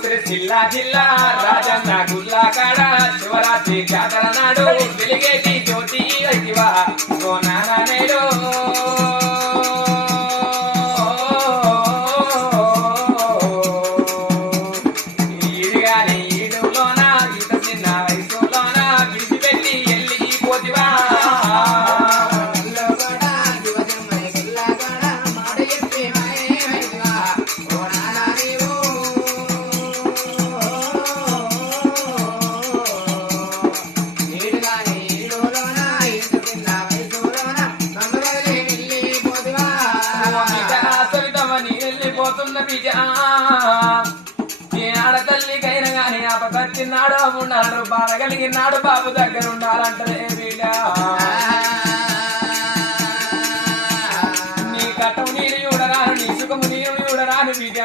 జిల్లా జిల్లా రాజన్న గుల్లా కాడ శివరాత్రి జాతర నాడు వెలిగేటి జ్యోతి వైదివా ఓ నానా నేడు ఈడుగాని ఈడులోన ఇంత చిన్న వయసులోన విడిచిపెట్టి వెళ్ళిపోతివా ఆడతల్లికైనా గాని ఆపదచ్చిన్నాడు ఉన్నాడు బాధ కలిగినాడు బాబు దగ్గర ఉండాలంటే బిడ్డ నీ కట్టం నీరు చూడరాను నీ సుఖము నీరు చూడరాను బిడ్డ